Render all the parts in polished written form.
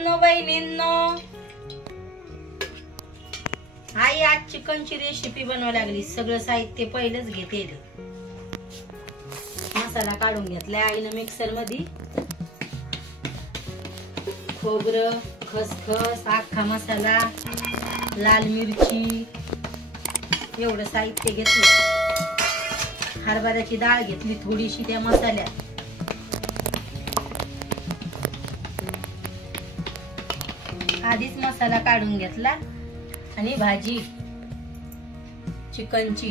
भावांनो बहिणींनो, आई आज चिकनची रेसिपी बनवायला लागली. सगळं साहित्य पहिलेच घेते. मसाला काढून घेतलाय आईनं मिक्सर मध्ये. खोबरं, खसखस, अख्खा मसाला, लाल मिरची एवढं साहित्य घेतलं. हरभऱ्याची डाळ घेतली थोडीशी त्या मसाल्यात. आधीच मसाला काढून घेतला आणि भाजी चिकनची.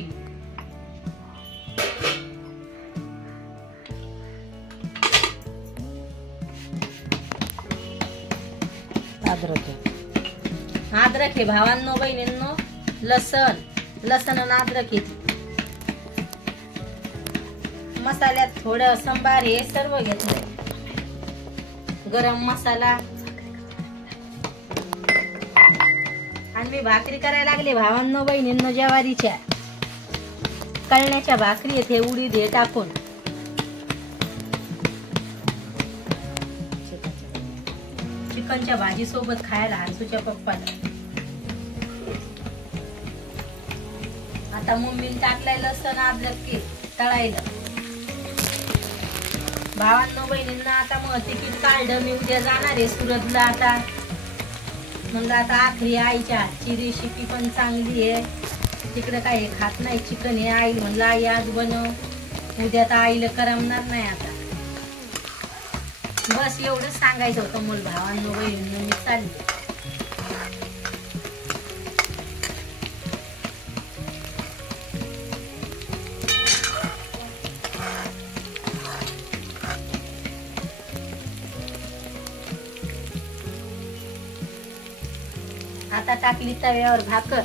अद्रक आहे भावांनो बहिणींनो. लसण आणि अद्रक आहे. मसाल्यात थोडं संबार हे सर्व घेतलंय. गरम मसाला. आणि मी भाकरी करायला लागले भावांनो बहिणींनो ज्वारीच्या. कळण्याच्या भाकरी येथे उडीद हे टाकून. चिकनच्या भाजी सोबत खायला हरसूच्या पप्पाला. आता मम्मीने टाकलाय लसण अद्रक तळायला. भावांनो बहिणींना आता मग तिकीट काढलं. मी उद्या जाणार आहे सुरतला. आता म्हणलं आता आखरी आईच्या हातची रेसिपी पण चांगली आहे. तिकडे काय खात नाही चिकन. हे आई म्हणलं आई आज बनव. उद्या तर आईला करमणार नाही. आता बस एवढंच सांगायचं होतं मला भावांनो बहिणींनो. मी चालली. आता टाकली तव्यावर भाकर.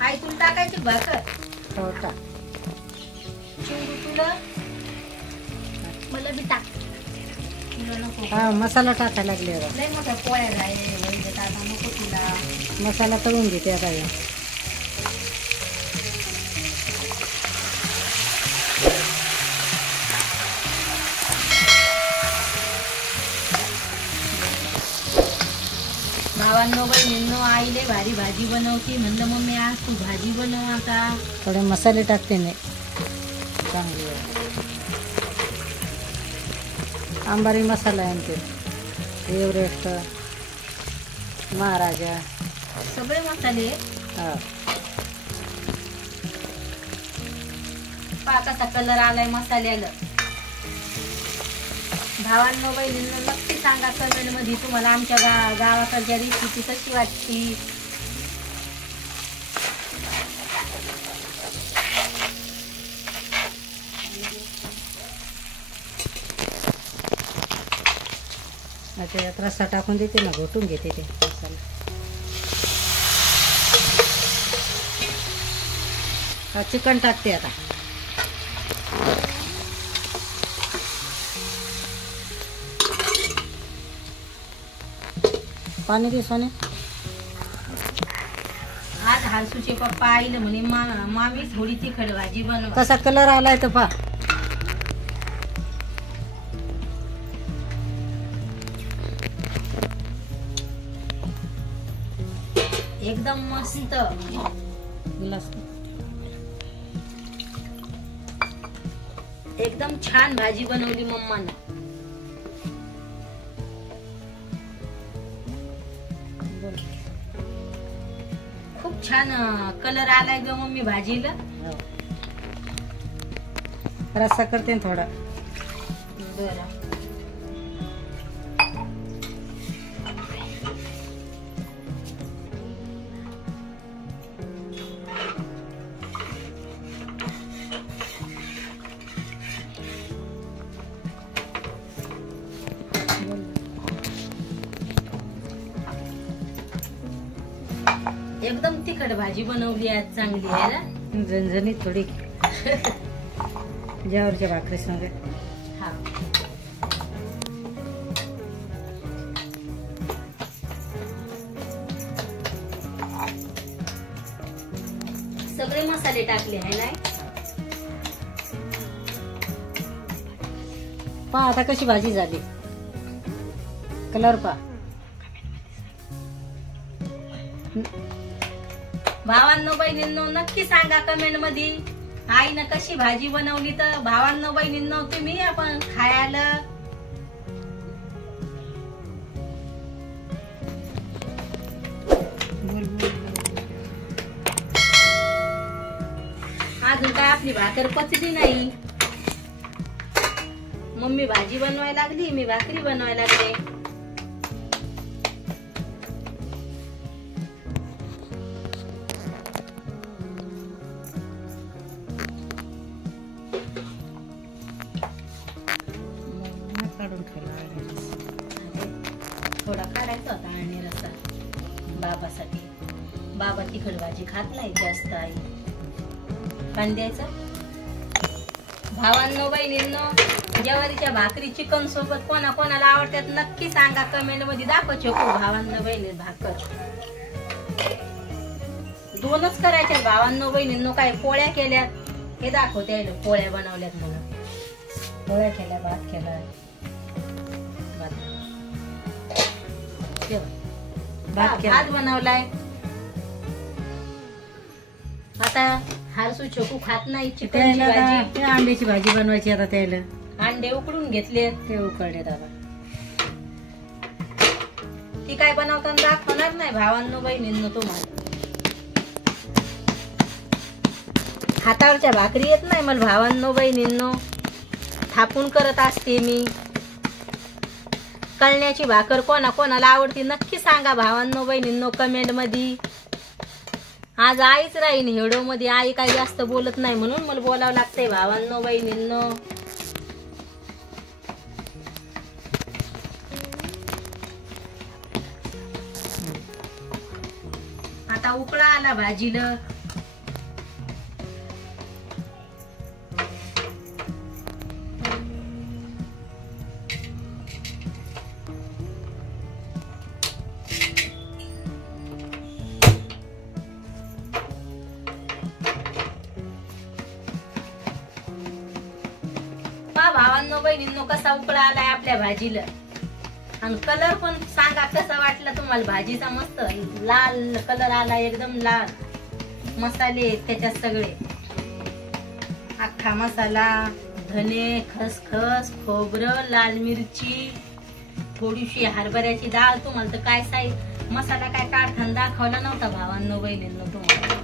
आई तुला टाकायची भाकर. हो का. चिंगू तुला मला बी टाक. हा मसाला टाकायला लागले. लय मोठ्या पोळ्या झाले. नको तुला. मसाला तळून घेते आता. भावांनो बहिणींनो आईले भारी भाजी बनवती. म्हणलं मम्मी आज तू भाजी बनव. आता थोडे मसाले टाकते नाही चांगली. अंबारी मसाला आहे ते. एव्हरेस्ट, महाराजा सगळे मसाले. हा. पाकाचा कलर आलाय मसाल्याला. भावांनो बहिणींनो नक्की सांगा कमेंट मध्ये तुम्हाला आमच्या गावाकडच्या रेसिपी कशी वाटती. त्याच्यात रस्सा टाकून देते ना. घोटून घेते ते मसाला. चिकन टाकते आता. पाणी दे सोने. आज हरसूचे पप्पा आईला म्हणे मामी थोडी तिखट भाजी बनव. कसा कलर आलाय तर पा. एकदम मस्त. एकदम छान भाजी बनवली मम्माने. खूप छान कलर आलाय ग मम्मी भाजीला. रस्सा करते ना थोडा. बरं. एकदम तिखट भाजी बनवली आज चांगली आहे ना. झणझणीत थोडी. ज्वारीच्या भाकरी संग. हा मसाले टाकले आहे नाही. पहा आता कशी भाजी झाली. कलर पहा. भावांनो बहिणींनो नक्की सांगा कमेंट मध्ये आईनं कशी भाजी बनवली. तर भावांनो बहिणींनो तुम्ही आपण खायला अजून काय आपली भाकर पचली नाही. मम्मी भाजी बनवायला लागली, मी भाकरी बनवायला लागले. काढून खायला थोडा काढायचा होता आणि रस्सा बाबासाठी. बाबा तिखट भाजी खात नाही जास्त. आई पण द्यायचं. भावांनो बहिणींनो ज्वारीच्या भाकरी चिकन सोबत कोणा कोणाला आवडतात नक्की सांगा कमेंट मध्ये. दाखव चोकू भावांनो बहिणी भाकर 2च करायच्या. भावांनो बहिणींनो काय पोळ्या केल्यात हे दाखवते. पोळ्या बनवल्यात म्हणून. पोळ्या केल्या, भात केला. भात बनवलाय. आता हारसू छोकू खात नाही चिकनची भाजी. अंड्याची भाजी बनवायची आता त्याला. अंडे उकडून घेतले, ते उकडले दादा. ती काय बनवताना दाखवणार नाही भावांनो बहिणींनो तुम्हाला. हातावरच्या भाकरी येत नाही मला भावांनो बहिणींनो. थापून करत असते मी. कळण्याची भाकर कोणा कोणाला आवडती नक्की सांगा भावांनो बहिणींनो कमेंट मध्ये. आज आईच राहीन व्हिडिओ मध्ये. आई काही जास्त बोलत नाही म्हणून मला बोलावं लागतंय भावांनो बहिणींनो. आता उकळा आला भाजीला. भावांनो बहिणींनो कसा उकळा आलाय आपल्या भाजीला. आणि कलर पण सांगा कसा वाटला तुम्हाला भाजीचा. मस्त लाल कलर आला, एकदम लाल. मसाले त्याच्यात सगळे. अख्खा मसाला, धने, खसखस, खोबरं, लाल मिरची, थोडीशी हरभऱ्याची डाळ. तुम्हाला तर काय साईज मसाला काय काढताना दाखवला नव्हता भावांनो बहिणींनो तुम्हाला.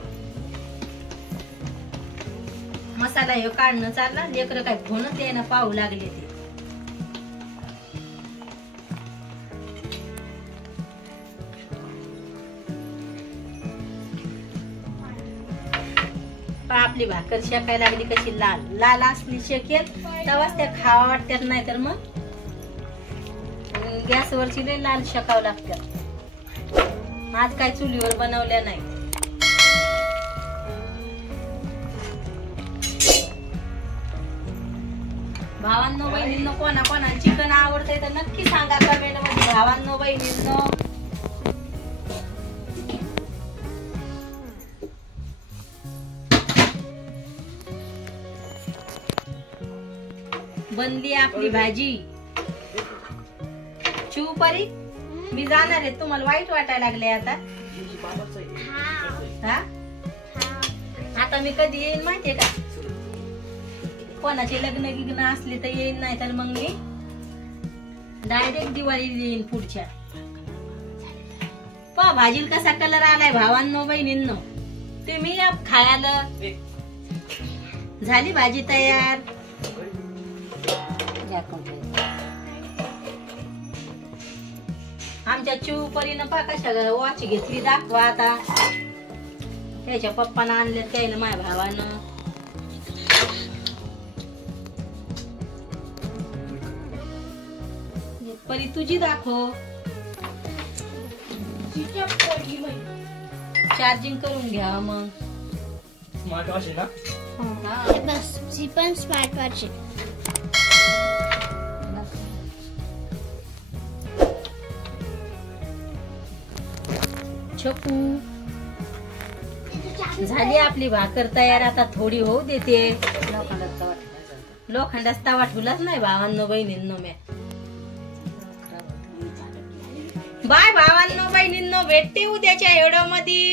मसाला हे काढणं चालला. लेकरं काय फोनच यायला पाहू लागले ते. आपली भाकर शेकायला लागली कशी लाल लाल असली शेकेल तेव्हाच त्या खावा वाटतात. नाही तर मग गॅसवरची लय लाल शेकावं लागतात. आज काय चुलीवर बनवल्या नाही. भावांनो बहिणींनो कोणा कोणाला चिकन आवडतंय तर नक्की सांगा कमेंट मध्ये भावांनो बहिणींनो. बनली आपली भाजी. चिवपरी मी जाणार आहे. तुम्हाला वाईट वाटायला लागले आता. हा आता मी कधी येईन माहितीये का. कोणाचे लग्न गिग्न असले तर येईन, नाही तर मग मी डायरेक्ट दिवाळी येईन पुढच्या. पहा भाजीला कसा कलर आलाय भावांनो बहिणींनो. तुम्ही खायला. झाली भाजी तयार. आमच्या चिवपरीनं पा कशा वॉच घेतली दाखवा आता. त्याच्या पप्पानं आणले त्याला माझ्या भावानं. परी तुझी दाखव. चार्जिंग करून घ्या मग. स्मार्ट वॉच आहे ना. हा बस ती पण स्मार्ट वॉच आहे. छोकू झाली आपली भाकर तयार. आता थोडी होऊ देते. लोखंडात तवा ठेवायचा होता. लोखंडाच तवा ठेवलाच नाही भावांनो बहिणींनो म्या. बाय भावांनो बहिणींनो, भेटते उद्याच्या व्हिडिओ मध्ये.